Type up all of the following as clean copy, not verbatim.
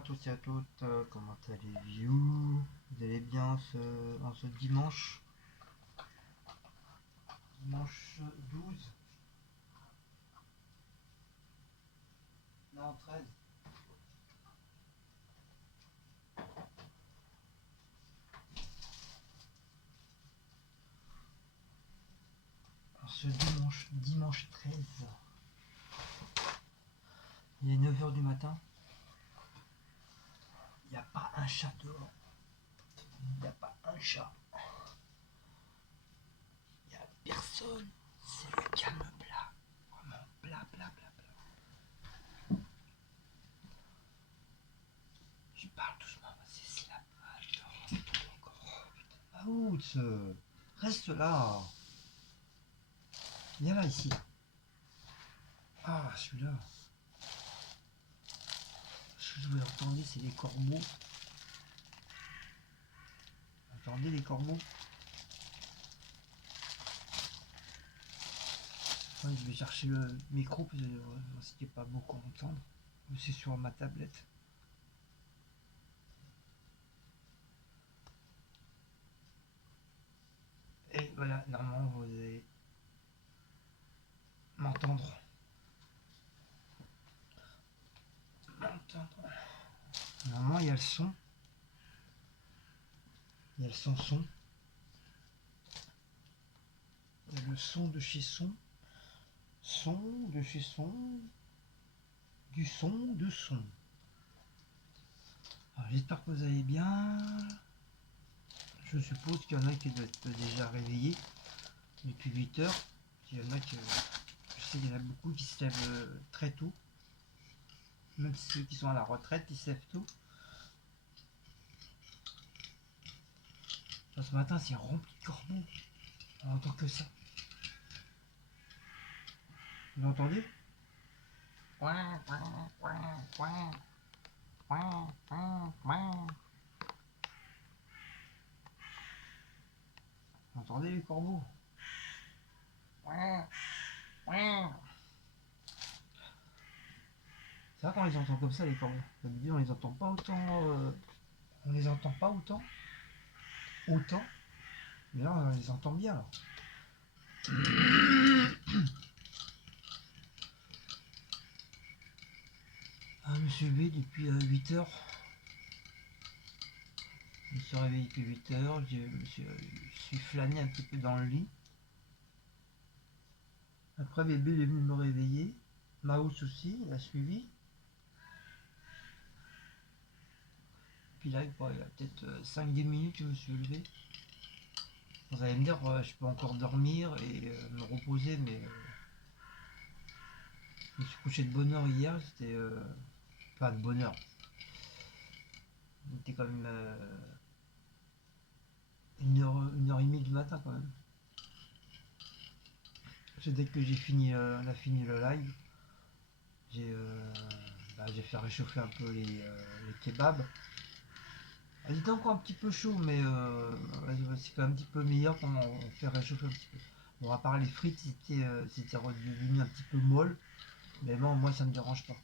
à tous et à toutes, comment allez-vous? Vous allez bien en ce dimanche? Dimanche 12? Non, 13. En ce dimanche 13. Il est 9 h du matin. Il n'y a pas un chat dehors. Il n'y a pas un chat. Il n'y a personne. C'est le calme plat. Vraiment plat, plat, plat, plat. Je parle doucement, c'est la page. Encore. Ouch, reste là. Viens là, ici. Ah, celui-là. Ce que vous entendez, c'est les corbeaux. Entendez les corbeaux? Ouais, je vais chercher le micro parce que c'était pas beaucoup à entendre. C'est sur ma tablette. Et voilà, normalement vous allez m'entendre. Normalement il y a le son. Il y a le son. Il y a le son de chez son. Son de chez son. Du son de son. J'espère que vous allez bien. Je suppose qu'il y en a qui doivent être déjà réveillés depuis 8 heures. Il y en a que. Je sais qu'il y en a beaucoup qui se lèvent très tôt. Même ceux qui sont à la retraite, ils se lèvent tôt. Ce matin, c'est rempli de corbeaux. On entend que ça. Vous entendez? Vous entendez les corbeaux? C'est vrai qu'on les entend comme ça, les corbeaux. D'habitude, on les entend pas autant. On les entend pas autant. Mais là, on les entend bien. Là. Je me suis levé depuis 8 heures. Je me suis réveillé depuis 8 heures. Je suis flâné un petit peu dans le lit. Après, bébé il est venu me réveiller. Maus aussi, il a suivi. Puis là, il y a peut-être 5-10 minutes, je me suis levé. Vous allez me dire, je peux encore dormir et me reposer, mais je me suis couché de bonne heure hier. C'était pas de bonne heure. C'était quand même 1h30 du matin quand même. C'est dès que on a fini le live, j'ai fait réchauffer un peu les kebabs. Il était encore un petit peu chaud, mais c'est quand même un petit peu meilleur quand on fait réchauffer un petit peu. Bon, à part les frites, c'était redevenu un petit peu molle, mais bon, moi ça me dérange pas.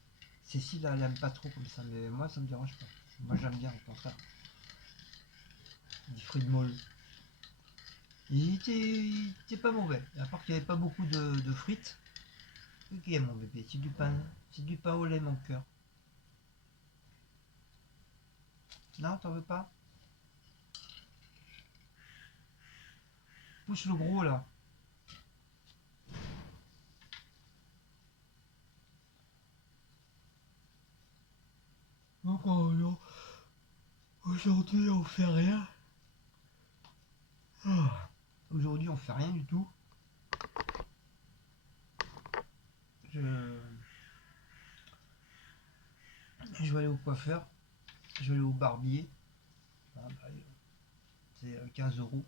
Cécile, elle aime pas trop comme ça, mais moi ça me dérange pas. Moi j'aime bien au contraire. Des frites molles. Il était pas mauvais, à part qu'il n'y avait pas beaucoup de frites. Ok mon bébé, c'est du pain au lait mon cœur. Non, t'en veux pas? Pousse le gros là. Donc aujourd'hui on fait rien. Aujourd'hui on fait rien du tout. Je vais aller au coiffeur. Je vais aller au barbier. C'est 15 euros.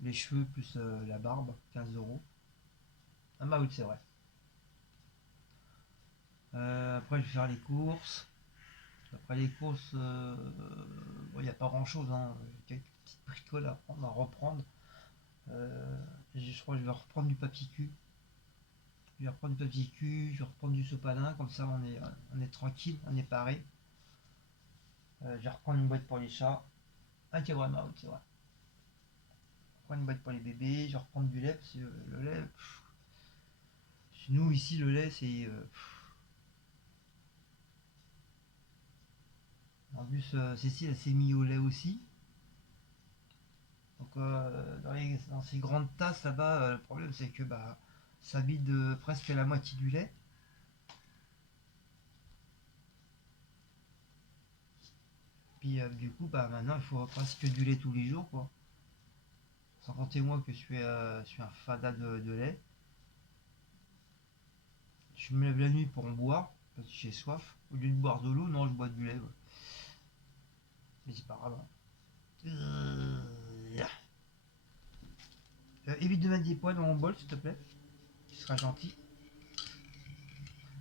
Les cheveux plus la barbe, 15 euros. Ah bah oui, c'est vrai. Après, je vais faire les courses. Après les courses, il n'y a pas grand chose. Hein. Quelques petites bricoles à reprendre. Je crois que je vais reprendre du papier cul. Je vais reprendre du sopalin. Comme ça, on est tranquille, on est paré. Je vais reprendre une boîte pour les chats. Ah, tiens, ouais, out, c'est vrai. Je reprends une boîte pour les bébés. Je vais reprendre du lait parce que le lait. Chez nous, ici, le lait, c'est. En plus, Cécile, elle s'est mise au lait aussi. Donc, dans ces grandes tasses là-bas, le problème, c'est que bah, ça vide presque la moitié du lait. Puis, du coup, bah, maintenant, il faut presque du lait tous les jours, quoi. Sans compter moi que je suis un fada de lait. Je me lève la nuit pour en boire, parce que j'ai soif. Au lieu de boire de l'eau, non, je bois du lait. Ouais. Mais c'est pas grave. Hein. Évite de mettre des poils dans mon bol, s'il te plaît. Tu seras gentil.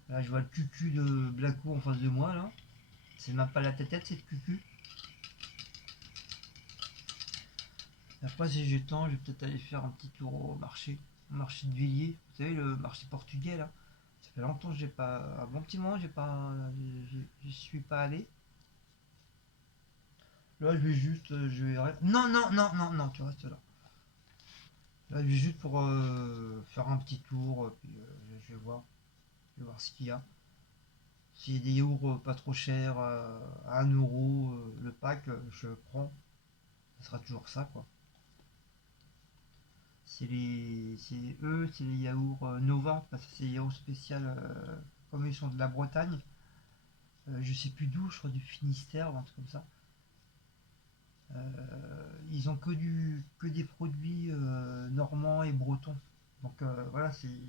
Là, je vois le cucu de Blacko en face de moi, là. C'est même pas la tête, c'est le cucu. Après, si j'ai le temps, je vais peut-être aller faire un petit tour au marché. Au marché de Villiers. Vous savez, le marché portugais, là. Ça fait longtemps que j'ai pas. Un bon petit moment, j'ai pas. Je suis pas allé. Là, je vais juste. Je vais... Non, non, non, non, non, tu restes là. Là, je vais juste pour faire un petit tour. Puis je vais voir. Je vais voir ce qu'il y a. S'il y a des yaourts pas trop chers, à 1 euro le pack, je prends. Ça sera toujours ça, quoi. C'est les yaourts Nova, parce que c'est les yaourts spéciaux, comme ils sont de la Bretagne. Je sais plus d'où, je crois du Finistère ou un truc comme ça. Ils ont que des produits normands et bretons. Donc voilà, c'est.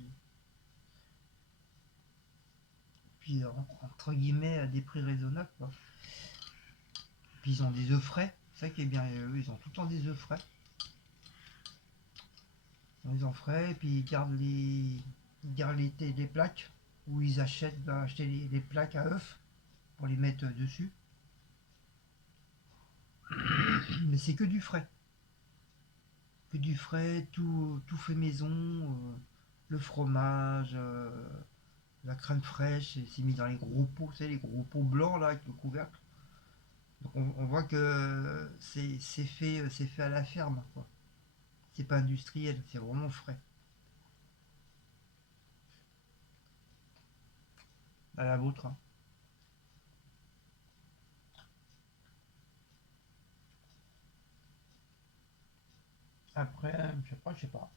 Puis entre guillemets à des prix raisonnables, quoi. Puis ils ont des œufs frais, c'est ça qui est bien. Eux, ils ont tout le temps des œufs frais. Ils ont frais, et puis ils gardent les plaques, où ils acheter les plaques à œufs pour les mettre dessus. Mais c'est que du frais. Que du frais, tout fait maison. Le fromage, la crème fraîche, c'est mis dans les gros pots, vous savez, les gros pots blancs là avec le couvercle. Donc on voit que c'est fait à la ferme, quoi. C'est pas industriel, c'est vraiment frais. À la vôtre. Hein. Après, je sais pas.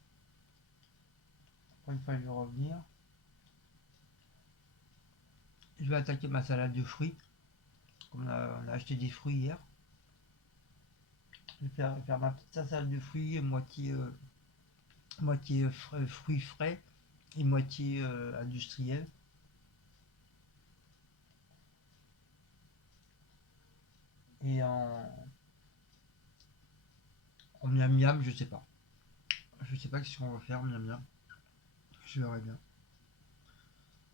Après, il fallait revenir. Je vais attaquer ma salade de fruits. On a acheté des fruits hier. Je vais faire ma petite salade de fruits, moitié fruits frais et moitié industriel. Et en miam miam, je sais pas. Je sais pas ce qu'on va faire, miam miam. Je verrai bien.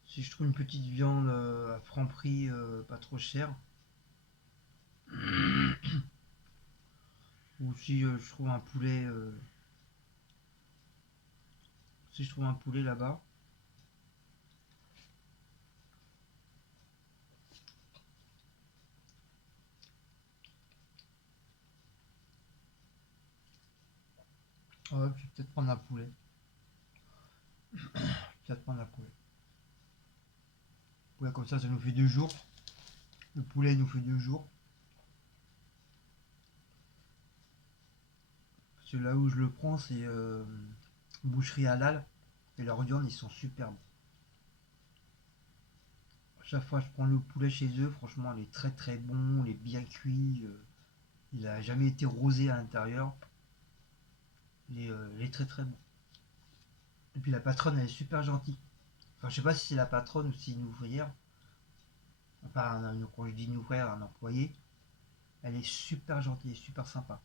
Si je trouve une petite viande à franc prix, pas trop chère, ou si je trouve un poulet là-bas, ouais, je vais peut-être prendre un poulet. Peut-être prendre un poulet. Ouais, comme ça nous fait 2 jours. Le poulet nous fait 2 jours. Parce que là où je le prends, c'est boucherie halal. Et leurs viandes, ils sont superbes. Chaque fois que je prends le poulet chez eux, franchement, il est très très bon, il est bien cuit. Il a jamais été rosé à l'intérieur. Il est très très bon. Et puis la patronne, elle est super gentille. Enfin, je sais pas si c'est la patronne ou si c'est une ouvrière. Enfin, quand je dis une ouvrière, un employé. Elle est super gentille, super sympa.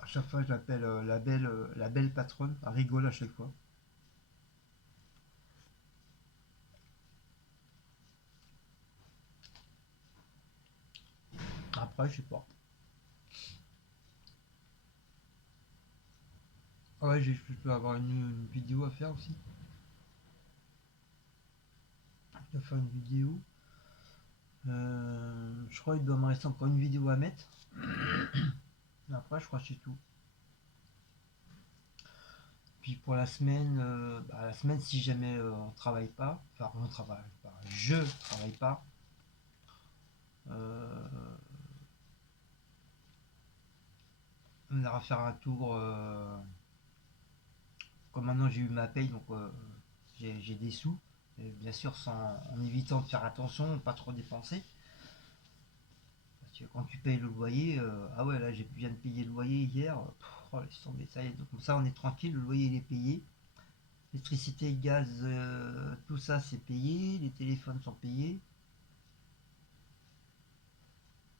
À chaque fois, je l'appelle la belle patronne. Elle rigole à chaque fois. Après, je sais pas. Ah ouais, je peux avoir une vidéo à faire aussi. Je dois faire une vidéo. Je crois qu'il doit me rester encore une vidéo à mettre. Après, je crois que c'est tout. Puis pour la semaine, si jamais on travaille pas, enfin on travaille pas, je travaille pas, euh, on ira faire un tour. Comme maintenant j'ai eu ma paye, donc j'ai des sous. Et bien sûr, en évitant de faire attention, pas trop dépenser. Parce que quand tu payes le loyer, ah ouais, là j'ai viens de payer le loyer hier, oh, laisse tomber, ça y est, donc comme ça on est tranquille, le loyer il est payé. L'électricité, gaz, tout ça c'est payé, les téléphones sont payés.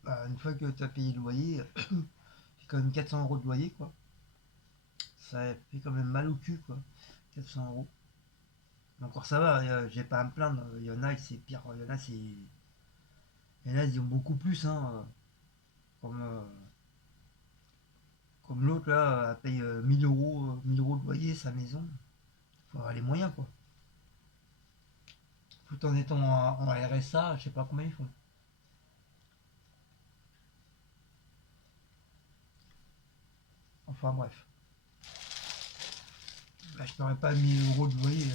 Bah, une fois que tu as payé le loyer, c'est quand même 400 € de loyer quoi. Ça fait quand même mal au cul quoi, 400 €. Encore ça va, j'ai pas à me plaindre. Il y en a, c'est pire. Il y en a, ils ont beaucoup plus. Hein, comme, comme l'autre là, elle paye 1000 € de loyer sa maison. Faut avoir les moyens quoi. Tout en étant en RSA, je sais pas comment ils font. Enfin bref. Là, je paierai pas 1000 € de loyer.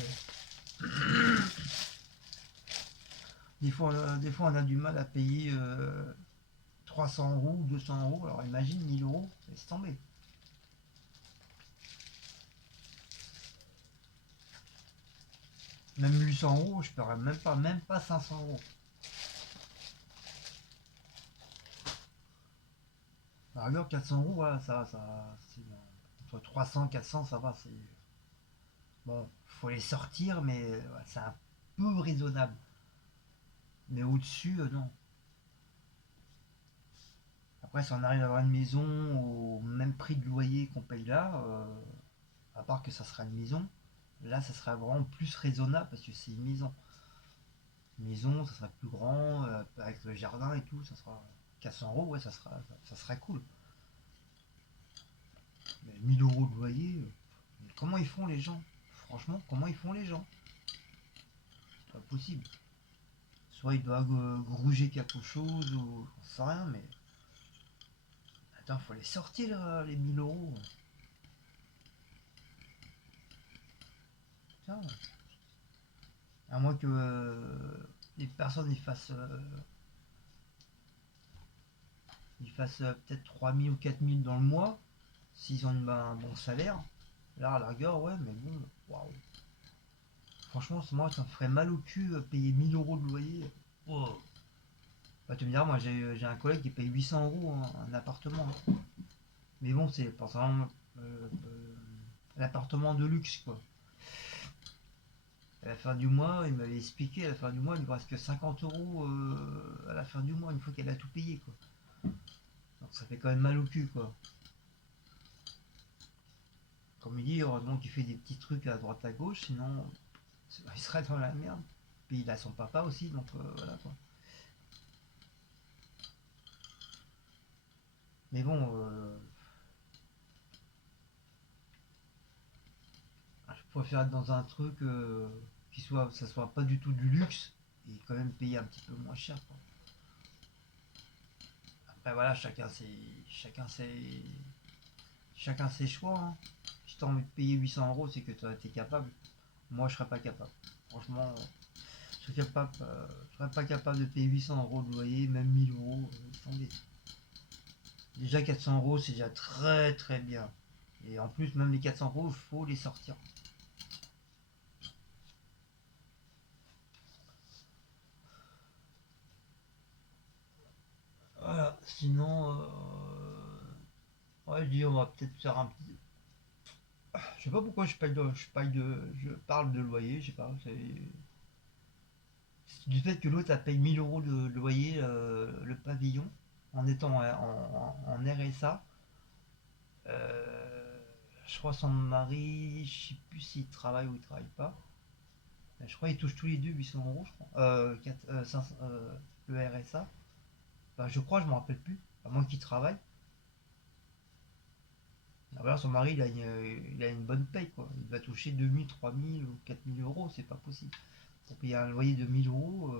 Des fois, on a du mal à payer 300 € ou 200 €. Alors imagine 1000 €, laisse tomber. Même 800 €, je paierais même pas 500 €. Par exemple, 400 €, voilà, c'est entre 300 et 400, ça va. Bon, faut les sortir, mais c'est un peu raisonnable. Mais au-dessus, non. Après, si on arrive à avoir une maison au même prix de loyer qu'on paye là, à part que ça sera une maison, là, ça sera vraiment plus raisonnable parce que c'est une maison. Une maison, ça sera plus grand, avec le jardin et tout, ça sera 400 €, ouais, ça sera cool. Mais 1000 € de loyer, comment ils font les gens? Franchement, comment ils font les gens? C'est pas possible. Soit ils doivent gruger quelque chose, ou j'en sais rien, mais attends, faut les sortir les 1000 €. Putain. À moins que les personnes ils fassent peut-être 3000 ou 4000 dans le mois, s'ils ont un bon salaire. Là, à la rigueur, ouais, mais bon, waouh. Franchement, moi, ça me ferait mal au cul payer 1000 € de loyer. Wow. Bah, tu me diras, moi, j'ai un collègue qui paye 800 € un appartement. Mais bon, c'est par exemple l'appartement de luxe, quoi. À la fin du mois, il m'avait expliqué, à la fin du mois, il ne lui reste que 50 € à la fin du mois, une fois qu'elle a tout payé, quoi. Donc ça fait quand même mal au cul, quoi. Comme il dit, heureusement qu'il fait des petits trucs à droite à gauche, sinon il serait dans la merde. Puis il a son papa aussi, donc voilà, quoi. Mais bon, je préfère être dans un truc ça soit pas du tout du luxe et quand même payer un petit peu moins cher, quoi. Après voilà, chacun ses choix. Hein. Si t'as envie de payer 800 € c'est que t'es capable. Moi, je serais pas capable. Franchement, je serais pas capable de payer 800 € de loyer, même 1000 €. Attendez. Déjà 400 € c'est déjà très très bien. Et en plus, même les 400 €, il faut les sortir. Voilà. Sinon, ouais, je dis, on va peut-être faire un petit. Je sais pas pourquoi je parle de loyer, je sais pas. C'est du fait que l'autre a payé 1000 € de loyer le pavillon en étant en RSA. Euh, je crois son mari, je sais plus s'il travaille ou il travaille pas. Je crois qu'ils touchent tous les deux 800 €, je crois. 500, le RSA. Enfin, je crois, je me rappelle plus. À moins qu'il travaille. Ah, voilà, son mari, il a une bonne paye, quoi. Il va toucher 2000, 3000 ou 4000 €, c'est pas possible. pour payer un loyer de 1 000 euros.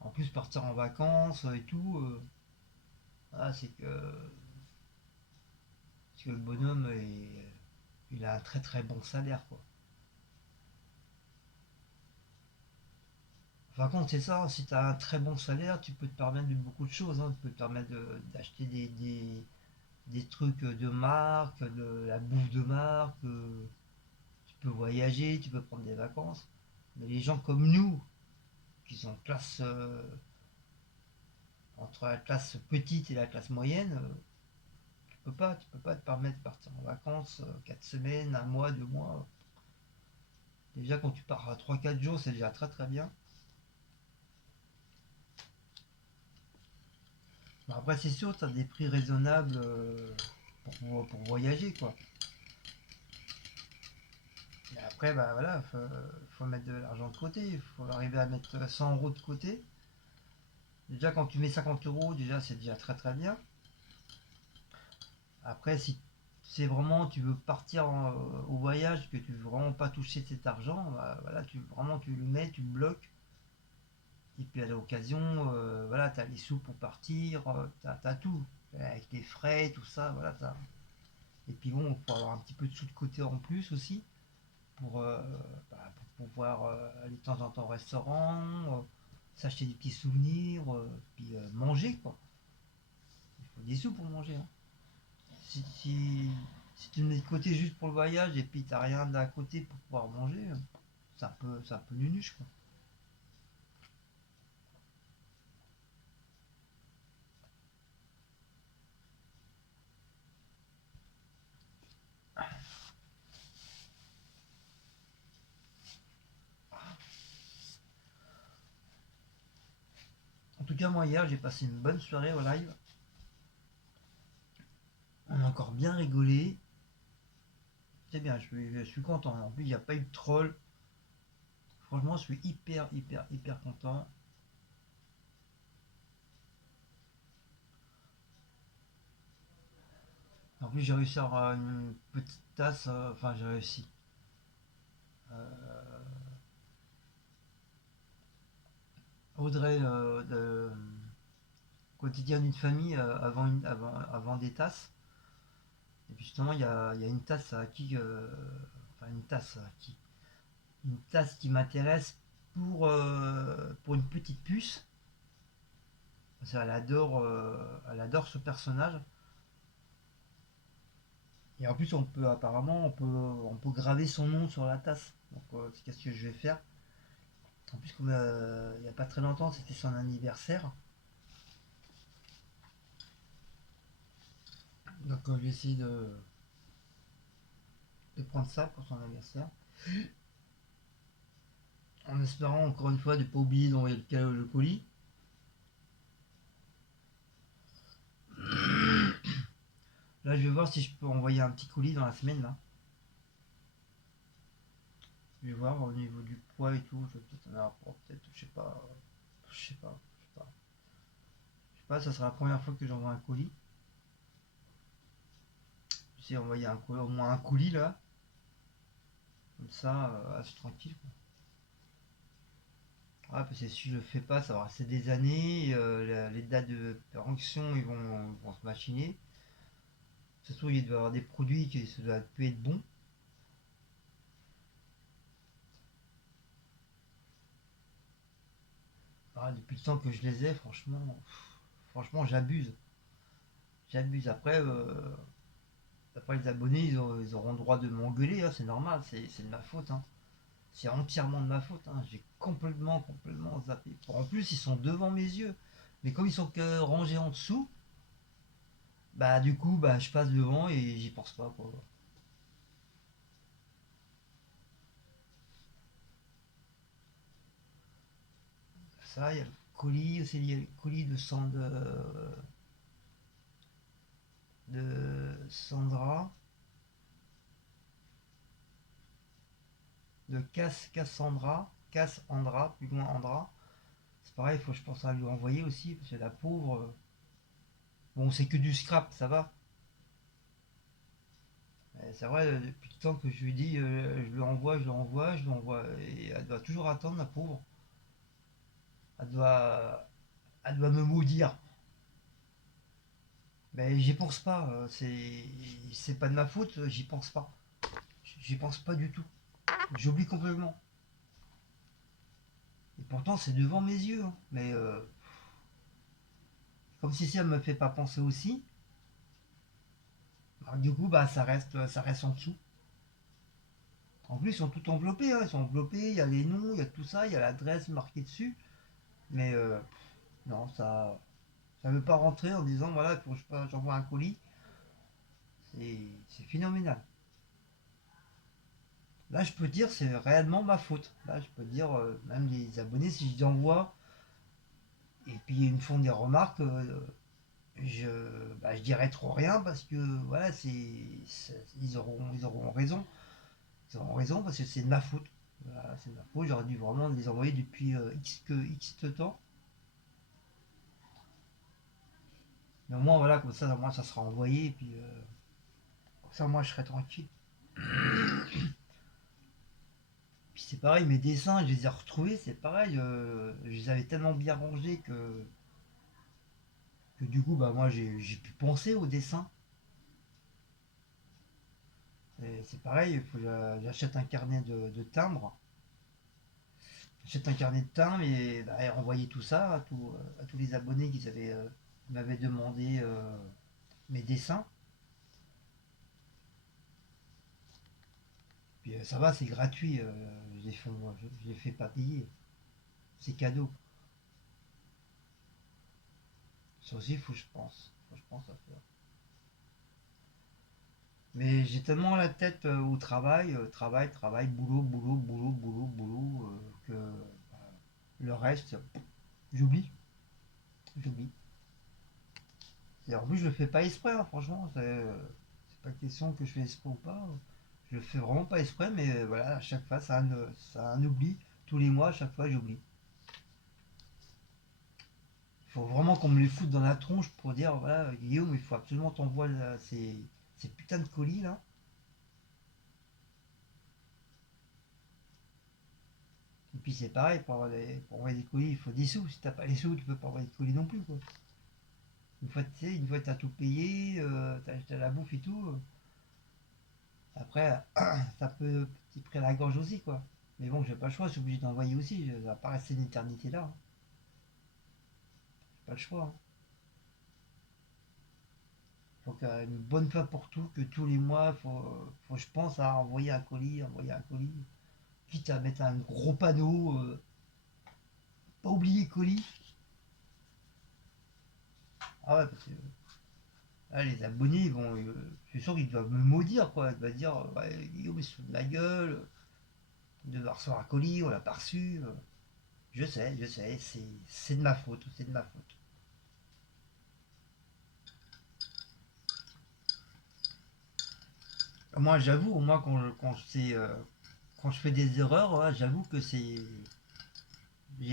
En plus, partir en vacances et tout. Ah, c'est que le bonhomme il a un très très bon salaire, quoi. Par contre, c'est ça, si tu as un très bon salaire, tu peux te permettre de beaucoup de choses, hein. Tu peux te permettre d'acheter des trucs de marque, de la bouffe de marque, tu peux voyager, tu peux prendre des vacances. Mais les gens comme nous, qui sont entre la classe petite et la classe moyenne, tu peux pas te permettre de partir en vacances 4 semaines, un mois, 2 mois. Déjà, quand tu pars à 3 4 jours, c'est déjà très très bien. Bon, après, c'est sûr, tu as des prix raisonnables pour voyager, quoi. Mais après, bah voilà, faut mettre de l'argent de côté. Il faut arriver à mettre 100 euros de côté. Déjà, quand tu mets 50 euros, déjà, c'est déjà très très bien. Après, si c'est vraiment, tu veux partir au voyage, que tu veux vraiment pas toucher cet argent, bah, voilà, vraiment, tu le mets, tu le bloques. Et puis à l'occasion, voilà, tu as les sous pour partir, t'as tout. Avec les frais, tout ça, voilà. Et puis bon, pour avoir un petit peu de sous de côté en plus aussi, pour, euh, pour pouvoir aller de temps en temps au restaurant, s'acheter des petits souvenirs, puis manger, quoi. Il faut des sous pour manger, hein. Si tu le mets de côté juste pour le voyage et puis t'as rien d'à côté pour pouvoir manger, c'est un peu nunuche, quoi. En tout cas, moi hier, j'ai passé une bonne soirée au live. On a encore bien rigolé. C'est bien, je suis content. En plus, il n'y a pas eu de troll. Franchement, je suis hyper, hyper, hyper content. En plus, j'ai réussi à avoir une petite tasse. Enfin, j'ai réussi. Euh, Audrey de Quotidien d'une famille avant des tasses. Et puis justement, il y a une tasse à qui. Enfin, une tasse à qui. Une tasse qui m'intéresse pour une petite puce. Parce qu'elle adore ce personnage. Et en plus, apparemment, on peut graver son nom sur la tasse. Donc, c'est qu'est-ce que je vais faire. En plus, comme il n'y a pas très longtemps, c'était son anniversaire. Donc, je vais essayer de prendre ça pour son anniversaire. En espérant, encore une fois, de ne pas oublier d'envoyer le colis. Là, je vais voir si je peux envoyer un petit colis dans la semaine, là. Je vais voir au niveau du poids et tout. Je vais peut-être en avoir pour peut-être, je sais pas. Je sais pas. Je sais pas. Je sais pas, ça sera la première fois que j'envoie un colis. J'essaie d'envoyer au moins un colis, là. Comme ça, c'est tranquille, quoi. Ah, parce que si je le fais pas, ça va rester des années. Les dates de péremption, ils vont se machiner. Surtout, il doit y avoir des produits qui ça doit plus être bon. Ah, depuis le temps que je les ai, franchement, j'abuse. J'abuse. Après les abonnés, ils auront le droit de m'engueuler, hein, c'est normal, c'est de ma faute, hein. C'est entièrement de ma faute, hein. J'ai complètement, complètement zappé. En plus, ils sont devant mes yeux. Mais comme ils sont que rangés en dessous, bah du coup, bah je passe devant et j'y pense pas, quoi. Ça, il y a le colis aussi, il y a le colis de Sandra, de Cassandra, plus loin Andra. C'est pareil, il faut je pense à lui envoyer aussi, parce que la pauvre. Bon, c'est que du scrap, ça va. Et c'est vrai, depuis le temps que je lui dis, je lui envoie, je lui envoie, je lui envoie, et elle doit toujours attendre, la pauvre. Elle doit, elle doit me maudire. Mais j'y pense pas, c'est pas de ma faute, j'y pense pas. J'y pense pas du tout. J'oublie complètement. Et pourtant, c'est devant mes yeux, hein. Mais comme si elle me fait pas penser aussi, alors, du coup, bah, ça reste en dessous. En plus, ils sont tout enveloppés, hein. Ils sont enveloppés, il y a les noms, il y a tout ça, il y a l'adresse marquée dessus. Mais non, ça veut pas rentrer en disant, voilà, il faut que j'envoie un colis. C'est phénoménal. Là, je peux dire, c'est réellement ma faute. Là, je peux dire, même les abonnés, si je les envoie, et puis ils me font des remarques, je, je dirais trop rien parce que, voilà, ils auront raison. Ils auront raison parce que c'est de ma faute. Voilà, c'est de ma faute. J'aurais dû vraiment les envoyer depuis X temps. Mais au moins, voilà, comme ça, au moins, ça sera envoyé. Et puis, comme ça, moi, je serai tranquille. Puis c'est pareil, mes dessins, je les ai retrouvés, c'est pareil. Je les avais tellement bien rangés que du coup, bah, moi, j'ai pu penser aux dessins. Et c'est pareil, il faut que j'achète un carnet de timbres. J'achète un carnet de timbres et, bah, et renvoyer tout ça à tous les abonnés qui m'avaient demandé mes dessins. Puis ça va, c'est gratuit. Je les fais pas payer. C'est cadeau. Ça aussi, il faut que je pense. Faut que je pense à faire. Mais j'ai tellement la tête au travail, travail, boulot, que le reste, j'oublie. J'oublie. Et en plus, je le fais pas exprès, hein, franchement. C'est pas question que je fais exprès ou pas. Je le fais vraiment pas exprès, mais voilà, à chaque fois, ça a un oubli. Tous les mois, à chaque fois, j'oublie. Il faut vraiment qu'on me les foute dans la tronche pour dire, voilà, Guillaume, il faut absolument t'envoyer ces putains de colis là. Et puis c'est pareil, pour envoyer des colis, il faut des sous. Si t'as pas les sous, tu peux pas envoyer de colis non plus, quoi. Une fois que t'as tout payé, t'as acheté la bouffe et tout, après, ça peut petit près la gorge aussi, quoi. Mais bon, j'ai pas le choix, je suis obligé d'envoyer aussi. Ça va pas rester une éternité là, hein. J'ai pas le choix, hein. Faut qu'une bonne fois pour tout, que tous les mois, faut que je pense à envoyer un colis. Quitte à mettre un gros panneau, pas oublier colis. Ah ouais, parce que là, les abonnés, je suis sûr qu'ils doivent me maudire, quoi. Ils doivent dire, ouais, Guillaume, il se fout de ma gueule, il devait recevoir un colis, on l'a pas reçu. Je sais, c'est de ma faute, c'est de ma faute. Moi, j'avoue, moi, quand je fais des erreurs, voilà, j'avoue que j'ai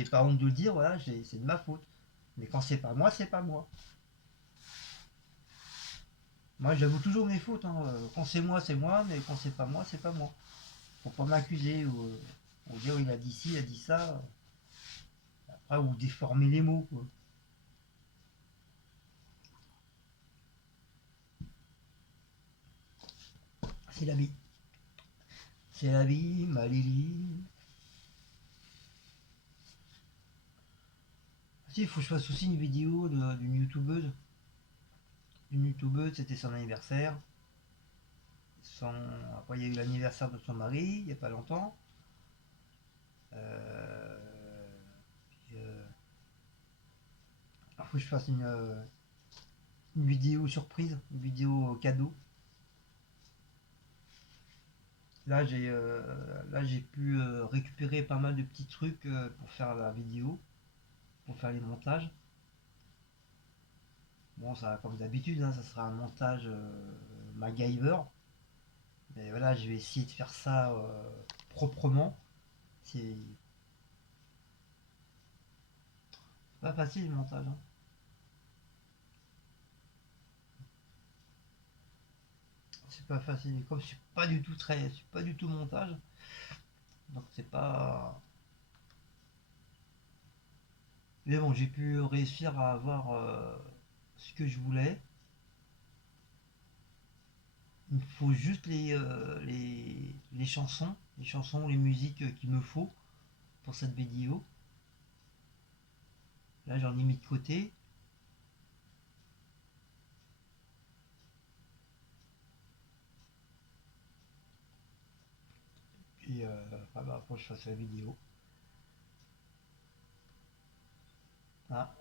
pas honte de le dire, voilà, c'est de ma faute. Mais quand c'est pas moi, c'est pas moi. Moi, j'avoue toujours mes fautes, hein. Quand c'est moi, mais quand c'est pas moi, c'est pas moi. Faut pas m'accuser ou dire il a dit ci, il a dit ça. Après, ou déformer les mots, quoi. C'est la vie. C'est la vie, ma Lily. Si, il faut que je fasse aussi une vidéo d'une youtubeuse. Une youtubeuse, c'était son anniversaire. Son... Après, il y a eu l'anniversaire de son mari, il n'y a pas longtemps. Euh... puis, il faut que je fasse une vidéo surprise, une vidéo cadeau. Là, j'ai pu récupérer pas mal de petits trucs pour faire la vidéo, pour faire les montages. Bon, ça, comme d'habitude, hein, ça sera un montage MacGyver. Mais voilà, je vais essayer de faire ça proprement. C'est pas facile le montage, hein. pas facile. Et comme je suis pas du tout montage, donc c'est pas. Mais bon, j'ai pu réussir à avoir ce que je voulais. Il me faut juste les chansons, les musiques qu'il me faut pour cette vidéo. Là, j'en ai mis de côté. Et enfin, bah, après, je fasse la vidéo. Ah,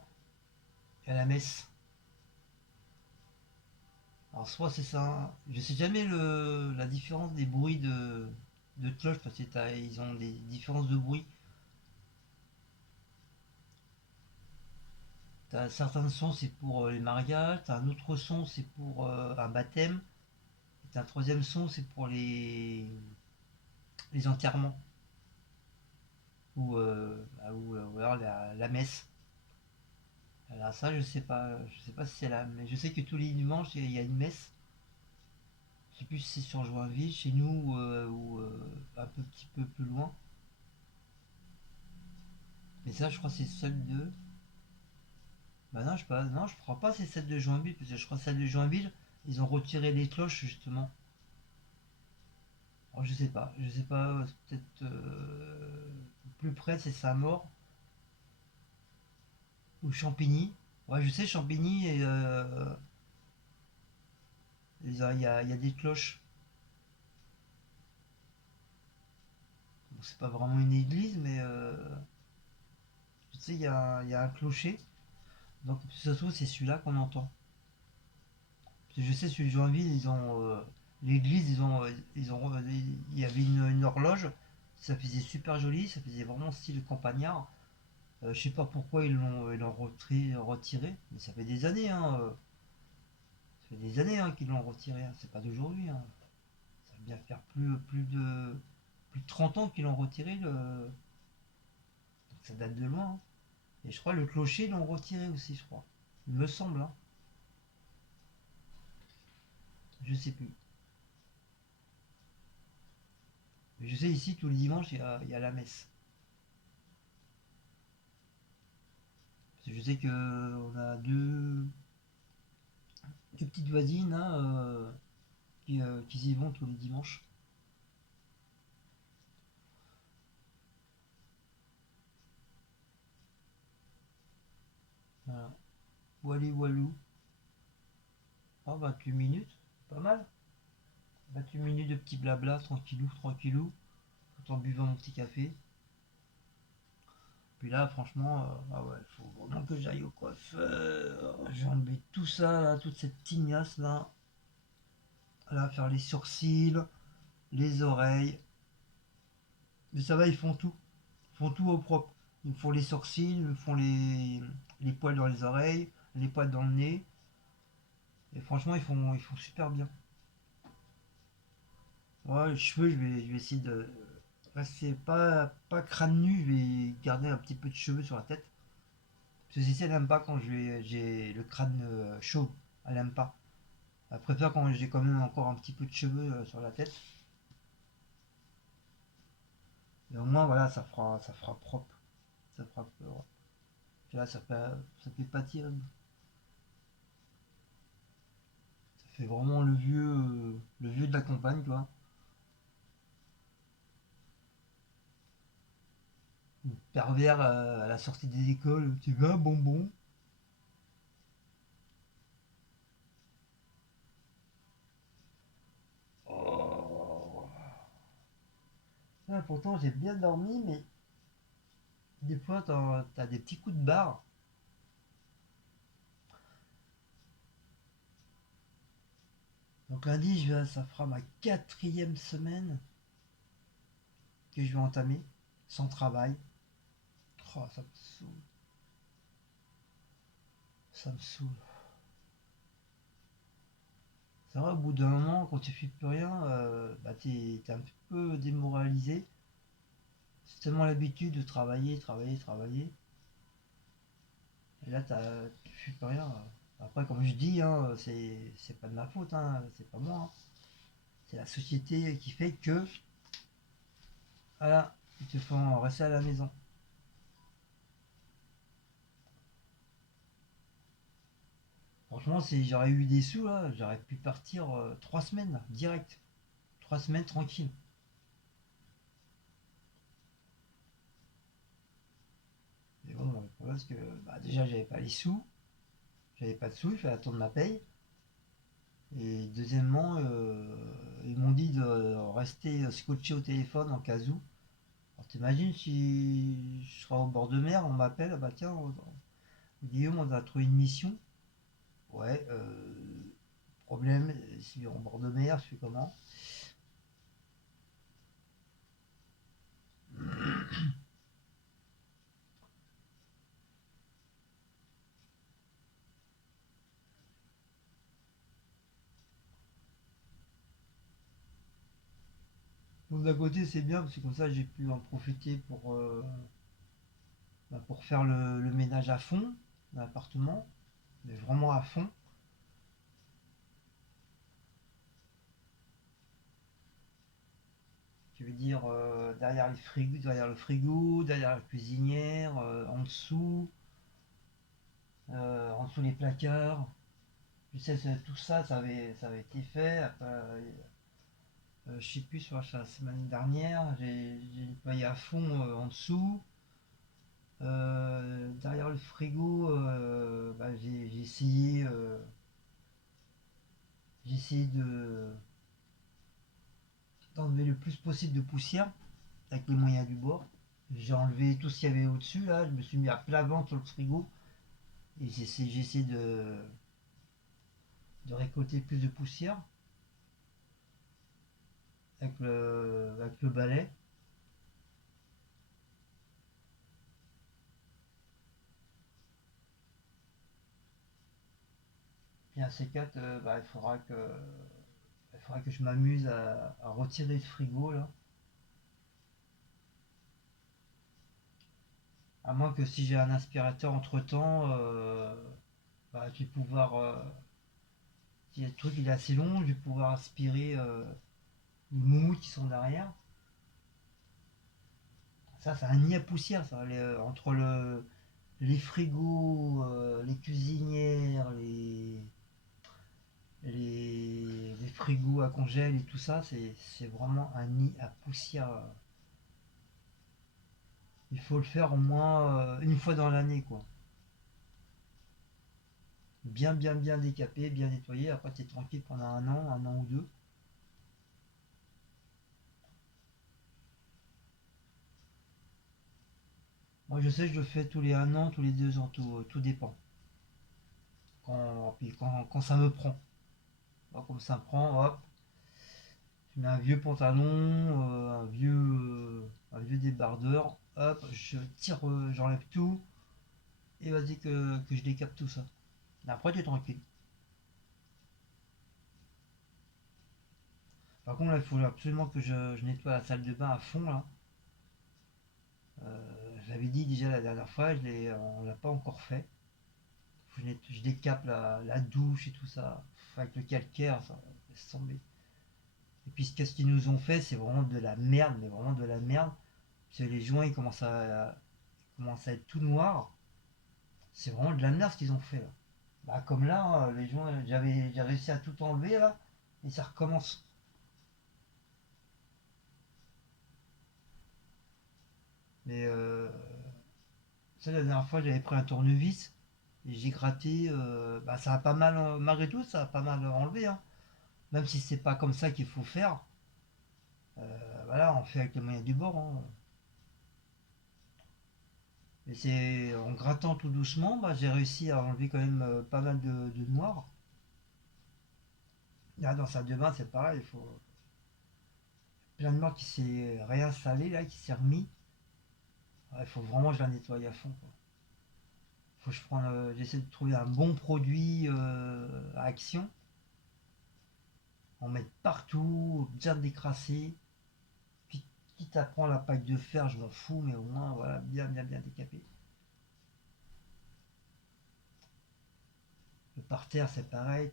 et à la messe. Alors, soit c'est ça. Je sais jamais la différence des bruits de cloche parce que ils ont des différences de bruit. T'as certains sons, c'est pour les mariages. T'as un autre son, c'est pour un baptême. Et t'as un troisième son, c'est pour les enterrements. Ou alors la messe. Alors ça, je sais pas si c'est là, mais je sais que tous les dimanches, il y a une messe. Je sais plus si c'est sur Joinville, chez nous, ou un petit peu plus loin. Mais ça, je crois que c'est celle de. Bah non, non, je crois pas que c'est celle de Joinville, parce que je crois que celle de Joinville, ils ont retiré les cloches justement. Alors, je sais pas, peut-être plus près, c'est Saint-Maur ou Champigny. Ouais, je sais Champigny et il y a des cloches. Bon, c'est pas vraiment une église, mais tu sais, il y a un clocher. Donc, si ça se trouve, c'est celui-là qu'on entend. Parce que je sais, celui de Joinville, ils ont. L'église, il y avait une horloge. Ça faisait super joli, ça faisait vraiment style campagnard. Je sais pas pourquoi ils l'ont retiré, mais ça fait des années, hein. Ça fait des années hein, qu'ils l'ont retiré, hein. C'est pas d'aujourd'hui, hein. Ça va bien faire plus de 30 ans qu'ils l'ont retiré. Donc ça date de loin, hein. Et je crois le clocher, ils l'ont retiré aussi, je crois. Il me semble, hein. Je sais plus. Mais je sais ici, tous les dimanches, il y a la messe. Parce que je sais que on a deux petites voisines hein, qui y vont tous les dimanches. Voilà. Walou Walou. Ah, 28 minutes, pas mal. 28 minutes de petit blabla, tranquillou, tranquillou, tout en buvant mon petit café. Puis là, franchement, ah ouais, il faut vraiment que j'aille au coiffeur. J'ai enlevé tout ça, là, toute cette tignasse là. Là, faire les sourcils, les oreilles. Mais ça va, ils font tout. Ils font tout au propre. Ils me font les sourcils, ils me font les poils dans les oreilles, les poils dans le nez. Et franchement, ils font super bien. Ouais, les cheveux, je vais essayer de rester pas crâne nu, je vais garder un petit peu de cheveux sur la tête. Parce que Cécile, elle n'aime pas quand j'ai le crâne chauve. Elle aime pas. Elle préfère quand j'ai quand même encore un petit peu de cheveux sur la tête. Et au moins, voilà, ça fera propre. Ça fera peur. Puis là, ça fait pas terrible. Ça fait vraiment le vieux de la campagne, quoi. Le pervers à la sortie des écoles. Tu vas, bonbon? Oh. Ah, pourtant, j'ai bien dormi, mais des fois, t'as des petits coups de barre. Donc lundi, ça fera ma quatrième semaine que je vais entamer sans travail. Oh, ça me saoule. Ça me saoule. C'est vrai, au bout d'un moment, quand tu fais plus rien, bah t'es un petit peu démoralisé. C'est tellement l'habitude de travailler, travailler, travailler. Et là, tu fais plus rien. Après, comme je dis, hein, c'est pas de ma faute, hein, c'est pas moi, hein. C'est la société qui fait que, voilà, ils te font rester à la maison. Franchement, si j'aurais eu des sous, là, j'aurais pu partir 3 semaines, là, direct. 3 semaines tranquille. Mais bon, le problème, c'est que bah, déjà, j'avais pas les sous. J'avais pas de sous, il fallait attendre ma paye. Et deuxièmement, ils m'ont dit de rester scotché au téléphone en cas où. Alors t'imagines si je serais au bord de mer, on m'appelle, ah bah tiens, Guillaume, on a trouvé une mission. Ouais, problème, si on est en bord de mer, je fais comment? Donc d'un côté c'est bien parce que comme ça j'ai pu en profiter pour faire le ménage à fond dans l'appartement, mais vraiment à fond. Tu veux dire derrière les frigos, derrière le frigo, derrière la cuisinière, en dessous les placards. Je sais, tout ça, ça avait été fait. Après, je sais plus, sur la semaine dernière, j'ai nettoyé à fond en dessous. Derrière le frigo, bah, j'ai essayé d'enlever le plus possible de poussière avec les moyens du bord. J'ai enlevé tout ce qu'il y avait au-dessus, là. Je me suis mis à plat ventre sur le frigo et j'ai essayé de récolter plus de poussière avec le balai. Puis un C4, bah, il faudra que je m'amuse à retirer le frigo là. À moins que si j'ai un aspirateur entre temps, bah, je vais pouvoir. Si le truc il est assez long, je vais pouvoir aspirer les moumoutes qui sont derrière. Ça, c'est un nid à poussière, ça. Entre les frigos, les cuisinières, les frigos à congèle et tout ça, c'est vraiment un nid à poussière. Il faut le faire au moins une fois dans l'année, quoi. Bien, bien, bien décapé, bien nettoyé. Après, tu es tranquille pendant un an ou deux. Moi, je sais que je le fais tous les 1 an, tous les 2 ans, tout dépend. Puis quand ça me prend. Alors, comme ça me prend, hop, je mets un vieux pantalon, un vieux débardeur, hop, je tire, j'enlève tout, et vas-y que je décape tout ça. Et après, tu es tranquille. Par contre, là, il faut absolument que je nettoie la salle de bain à fond, là. Je l'avais dit déjà la dernière fois, on l'a pas encore fait. Faut que je décape la douche et tout ça. Avec le calcaire, ça laisse tomber. Et puis ce qu'ils nous ont fait, c'est vraiment de la merde, mais vraiment de la merde. Parce que les joints, ils commencent à être tout noirs. C'est vraiment de la merde ce qu'ils ont fait là. Bah, comme là, hein, les joints, j'ai réussi à tout enlever là, et ça recommence. Mais ça, la dernière fois, j'avais pris un tournevis et j'ai gratté. Bah, ça a pas mal, malgré tout, ça a pas mal enlevé, hein. Même si c'est pas comme ça qu'il faut faire. Voilà, on fait avec les moyens du bord, hein. Et c'est en grattant tout doucement, bah, j'ai réussi à enlever quand même pas mal de noir. Là, dans sa de bain, c'est pareil, il faut plein de noir qui s'est réinstallé là, qui s'est remis. Il faut vraiment que je la nettoie à fond, quoi. Faut que j'essaie de trouver un bon produit à Action, en mettre partout, bien décrassé. Puis quitte à prendre la paille de fer, je m'en fous, mais au moins voilà, bien bien bien décapé. Le parterre c'est pareil,